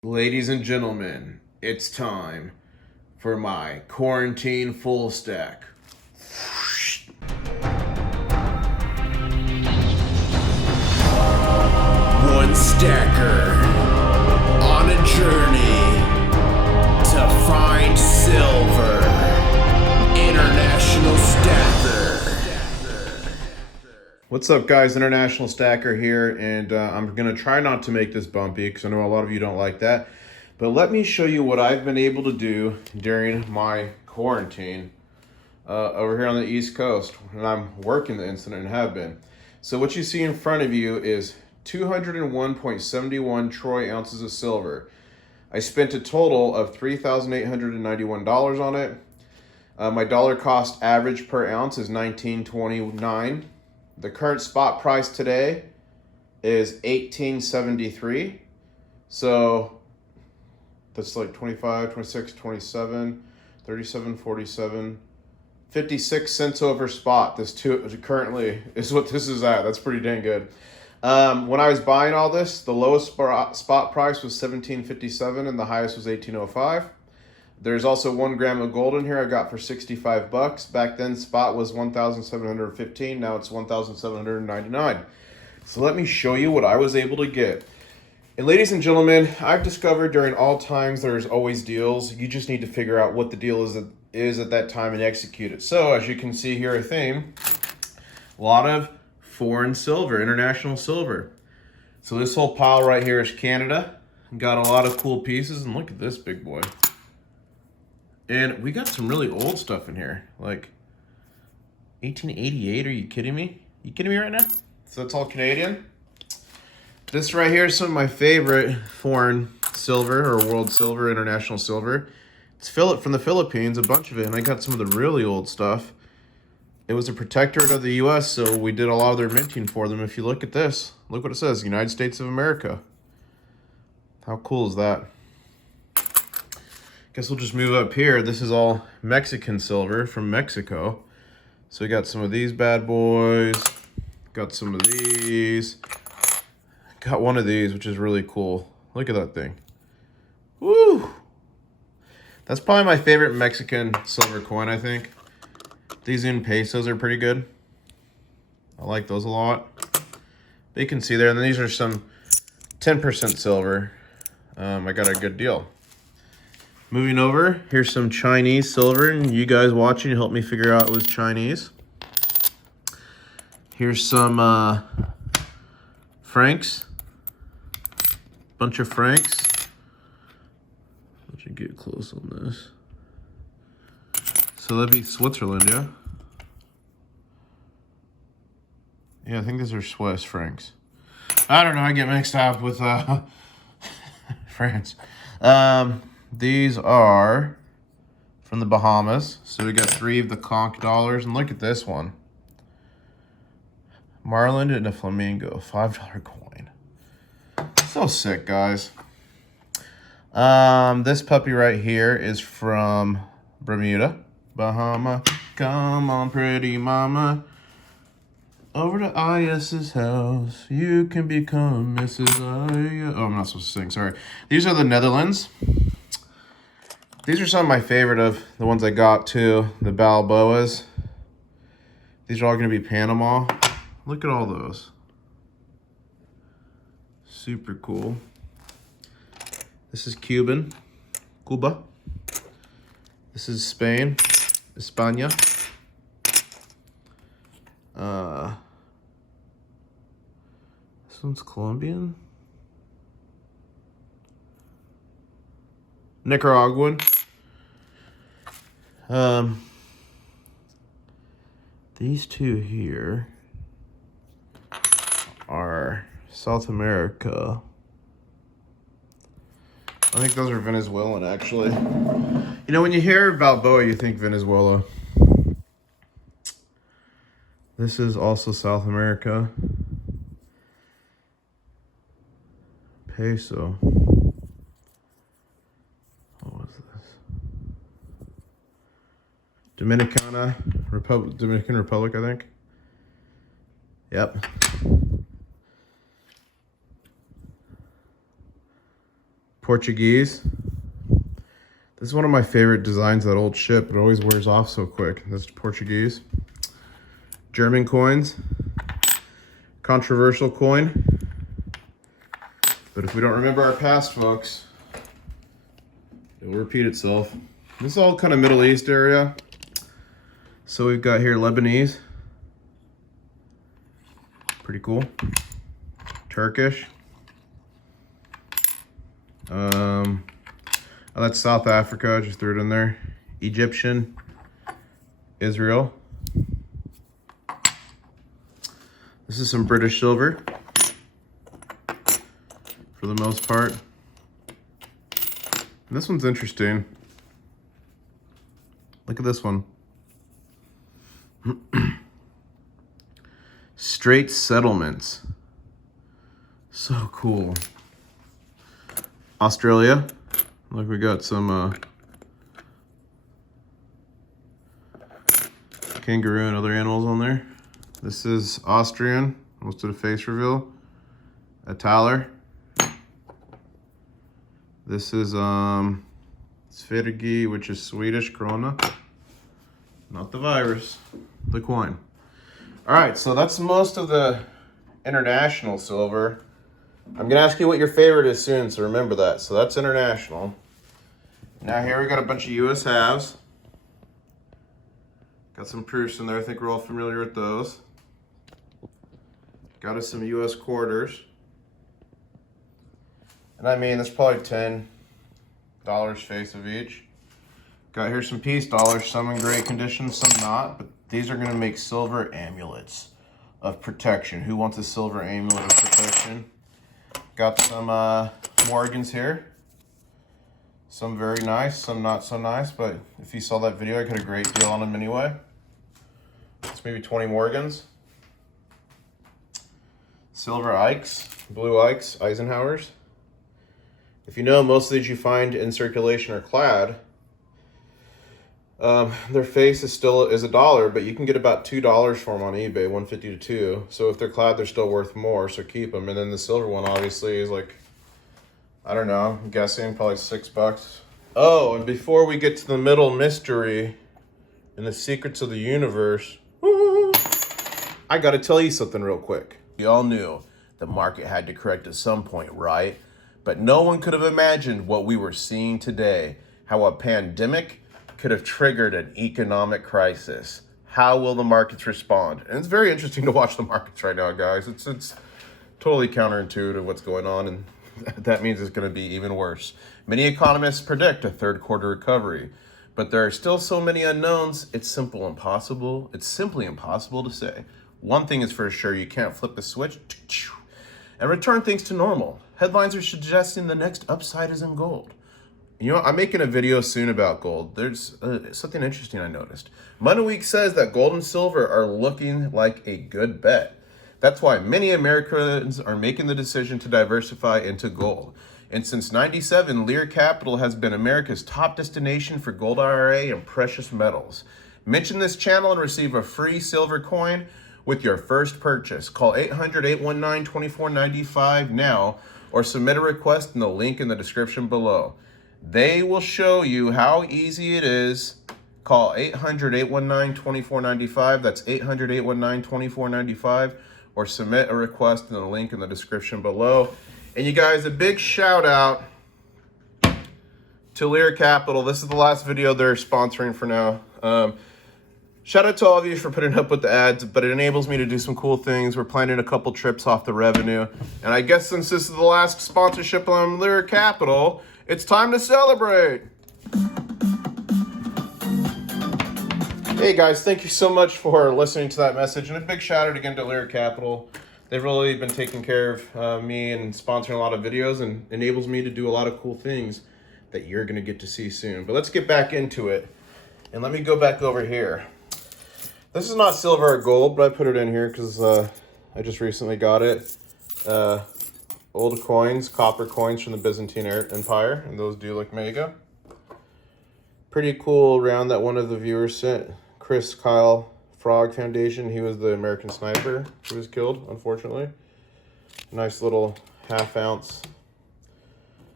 Ladies and gentlemen, it's time for my quarantine full stack. One stacker on a journey to find silver. International Stacker. What's up, guys? International Stacker here, and I'm going to try not to make this bumpy because I know a lot of you don't like that. But let me show you what I've been able to do during my quarantine over here on the East Coast. And I'm working the incident and have been. So what you see in front of you is 201.71 troy ounces of silver. I spent a total of $3,891 on it. My dollar cost average per ounce is $19.29. The current spot price today is $18.73. So that's like 25, 26, 27, 37, 47, 56 cents over spot. This currently is what this is at. That's pretty dang good. When I was buying all this, the lowest spot price was $17.57 and the highest was $18.05. There's also 1 gram of gold in here I got for $65. Back then, spot was $1,715. Now it's $1,799. So let me show you what I was able to get. And ladies and gentlemen, I've discovered during all times there's always deals. You just need to figure out what the deal is at that time and execute it. So as you can see here, a theme, a lot of foreign silver, international silver. So this whole pile right here is Canada. Got a lot of cool pieces, and look at this big boy. And we got some really old stuff in here, like 1888. Are you kidding me? You kidding me right now? So that's all Canadian. This right here is some of my favorite foreign silver, or world silver, international silver. It's from the Philippines, a bunch of it, and I got some of the really old stuff. It was a protectorate of the U.S., so we did a lot of their minting for them. If you look at this, look what it says, United States of America. How cool is that? Guess we'll just move up here. This is all Mexican silver from Mexico. So we got some of these bad boys. Got some of these. Got one of these, which is really cool. Look at that thing. Woo! That's probably my favorite Mexican silver coin, I think. These in pesos are pretty good. I like those a lot. But you can see there, and then these are some 10% silver. I got a good deal. Moving over, here's some Chinese silver, and you guys watching helped me figure out it was Chinese. Here's some francs, bunch of francs. Let you get close on this. So that'd be Switzerland, yeah? Yeah, I think these are Swiss francs. I don't know, I get mixed up with France. These are from the Bahamas. So we got 3 of the conch dollars. And look at this one. Marlin and a flamingo. $5 coin. So sick, guys. This puppy right here is from Bermuda. Bahama. Come on, pretty mama. Over to IS's house. You can become Mrs. I. Oh, I'm not supposed to sing. Sorry. These are the Netherlands. These are some of my favorite of the ones I got too. The Balboas. These are all going to be Panama. Look at all those. Super cool. This is Cuba. This is Spain. España. This one's Colombian. Nicaraguan. These two here are South America. I think those are Venezuelan, actually. You know, when you hear Balboa, you think Venezuela. This is also South America. Peso. What was this? Dominican Republic, I think. Yep. Portuguese. This is one of my favorite designs of that old ship. It always wears off so quick. This is Portuguese. German coins. Controversial coin. But if we don't remember our past, folks, it will repeat itself. This is all kind of Middle East area. So we've got here Lebanese. Pretty cool. Turkish. Oh, that's South Africa. I just threw it in there. Egyptian. Israel. This is some British silver. For the most part. And this one's interesting. Look at this one. Straight settlements. So cool. Australia. Look, we got some kangaroo and other animals on there. This is Austrian. Almost did a face reveal. A Taler. This is Sverigi, which is Swedish krona. Not the virus, the coin. All right, so that's most of the international silver. I'm gonna ask you what your favorite is soon, so remember that. So that's international. Now here we got a bunch of US halves. Got some proofs in there. I think we're all familiar with those. Got us some US quarters. And I mean, there's probably $10 face of each. Got here some peace dollars, some in great condition, some not, but these are gonna make silver amulets of protection. Who wants a silver amulet of protection? Got some Morgans here. Some very nice, some not so nice, but if you saw that video, I got a great deal on them anyway. It's maybe 20 Morgans. Silver Ikes, blue Ikes, Eisenhowers. If you know, most of these you find in circulation are clad. Their face is still $1, but you can get about $2 for them on eBay, $1.50 to $2. So if they're clad, they're still worth more. So keep them. And then the silver one obviously is like, I don't know, I'm guessing probably $6. Oh, and before we get to the middle mystery and the secrets of the universe, I got to tell you something real quick. We all knew the market had to correct at some point, right? But no one could have imagined what we were seeing today. How a pandemic could have triggered an economic crisis. How will the markets respond? And it's very interesting to watch the markets right now, guys. It's totally counterintuitive what's going on, and that means it's going to be even worse. Many economists predict a third quarter recovery, but there are still so many unknowns. It's simply impossible to say. One thing is for sure, you can't flip the switch and return things to normal. Headlines are suggesting the next upside is in gold. You know, I'm making a video soon about gold. There's something interesting I noticed. Money Week says that gold and silver are looking like a good bet. That's why many Americans are making the decision to diversify into gold. And since '97, Lear Capital has been America's top destination for gold IRA and precious metals. Mention this channel and receive a free silver coin with your first purchase. Call 800-819-2495 now or submit a request in the link in the description below. They will show you how easy it is. Call 800-819-2495. That's 800-819-2495. Or submit a request in the link in the description below. And you guys, a big shout out to Lear Capital. This is the last video they're sponsoring for now. Shout out to all of you for putting up with the ads, but it enables me to do some cool things. We're planning a couple trips off the revenue. And I guess since this is the last sponsorship on Lear Capital, it's time to celebrate. Hey guys, thank you so much for listening to that message. And a big shout out again to Lear Capital. They've really been taking care of me and sponsoring a lot of videos and enables me to do a lot of cool things that you're gonna get to see soon. But let's get back into it. And let me go back over here. This is not silver or gold, but I put it in here because I just recently got it. Old coins, copper coins from the Byzantine Empire, and those do look mega. Pretty cool round that one of the viewers sent. Chris Kyle Frog Foundation, he was the American sniper who was killed, unfortunately. Nice little 1/2 ounce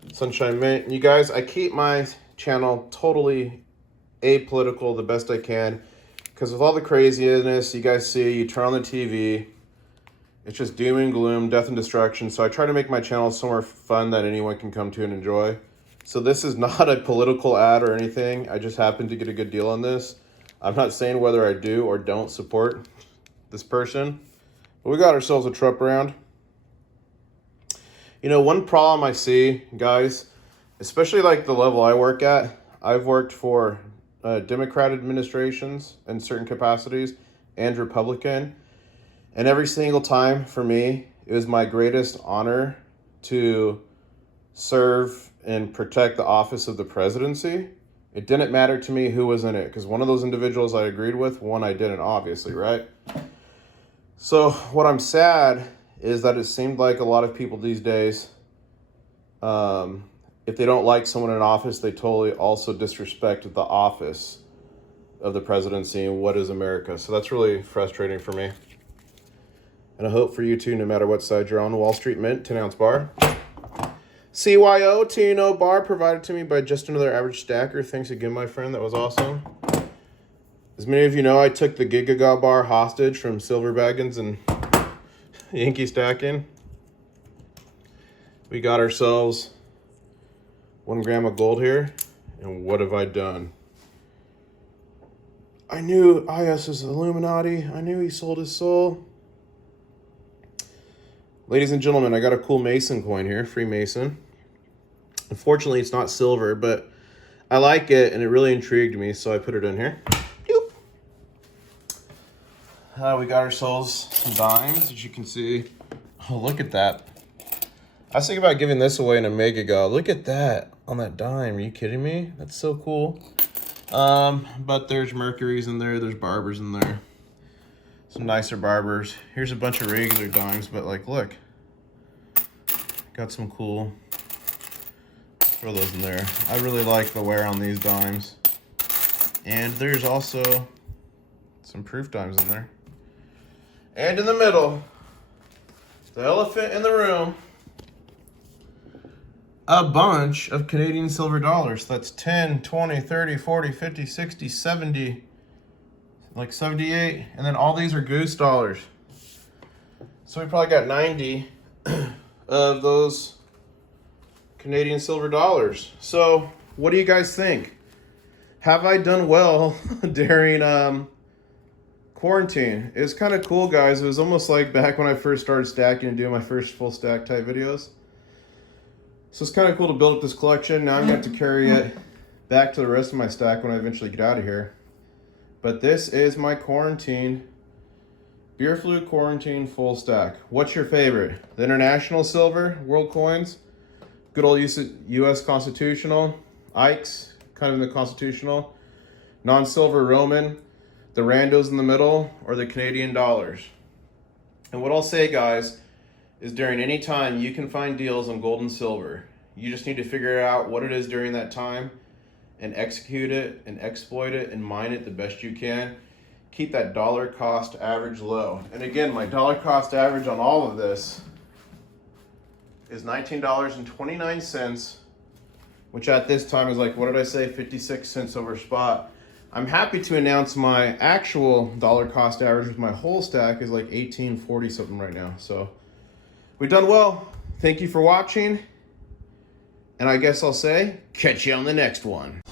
Sunshine Mint. You guys, I keep my channel totally apolitical the best I can, because with all the craziness you guys see, you turn on the TV, it's just doom and gloom, death and destruction. So I try to make my channel somewhere fun that anyone can come to and enjoy. So this is not a political ad or anything. I just happened to get a good deal on this. I'm not saying whether I do or don't support this person, but we got ourselves a truck round. You know, one problem I see, guys, especially like the level I work at, I've worked for Democrat administrations in certain capacities and Republican. And every single time for me, it was my greatest honor to serve and protect the office of the presidency. It didn't matter to me who was in it, because one of those individuals I agreed with, one I didn't, obviously, right? So what I'm sad is that it seemed like a lot of people these days, if they don't like someone in office, they totally also disrespect the office of the presidency and what is America. So that's really frustrating for me. And I hope for you too, no matter what side you're on. Wall Street Mint, 10-ounce bar. CYO Tino bar provided to me by Just Another Average Stacker. Thanks again, my friend. That was awesome. As many of you know, I took the Gigaga bar hostage from Silver Baggins and Yankee Stacking. We got ourselves 1 gram of gold here. And what have I done? I knew IS was Illuminati. I knew he sold his soul. Ladies and gentlemen, I got a cool Mason coin here, Freemason. Unfortunately, it's not silver, but I like it, and it really intrigued me, so I put it in here. We got ourselves some dimes, as you can see. Oh, look at that. I was thinking about giving this away in a Mega God. Look at that on that dime. Are you kidding me? That's so cool. But there's Mercuries in there. There's Barbers in there. Some nicer Barbers. Here's a bunch of regular dimes, but like, look. Got some cool. Throw those in there. I really like the wear on these dimes. And there's also some proof dimes in there. And in the middle, the elephant in the room, a bunch of Canadian silver dollars. That's 10, 20, 30, 40, 50, 60, 70, like 78. And then all these are goose dollars. So we probably got 90 of those Canadian silver dollars. So what do you guys think? Have I done well during quarantine? It was kind of cool, guys. It was almost like back when I first started stacking and doing my first full stack type videos. So it's kind of cool to build up this collection. Now I'm going to have to carry it back to the rest of my stack when I eventually get out of here. But this is my quarantine, Beer Flute quarantine full stack. What's your favorite? The international silver, world coins, good old US constitutional, Ike's, kind of in the constitutional, non-silver Roman, the randos in the middle, or the Canadian dollars. And what I'll say, guys, is during any time you can find deals on gold and silver. You just need to figure out what it is during that time and execute it and exploit it and mine it the best you can. Keep that dollar cost average low. And again, my dollar cost average on all of this is $19.29, which at this time is like, what did I say, 56 cents over spot. I'm happy to announce my actual dollar cost average with my whole stack is like 18.40 something right now. So we've done well. Thank you for watching. And I guess I'll say, catch you on the next one.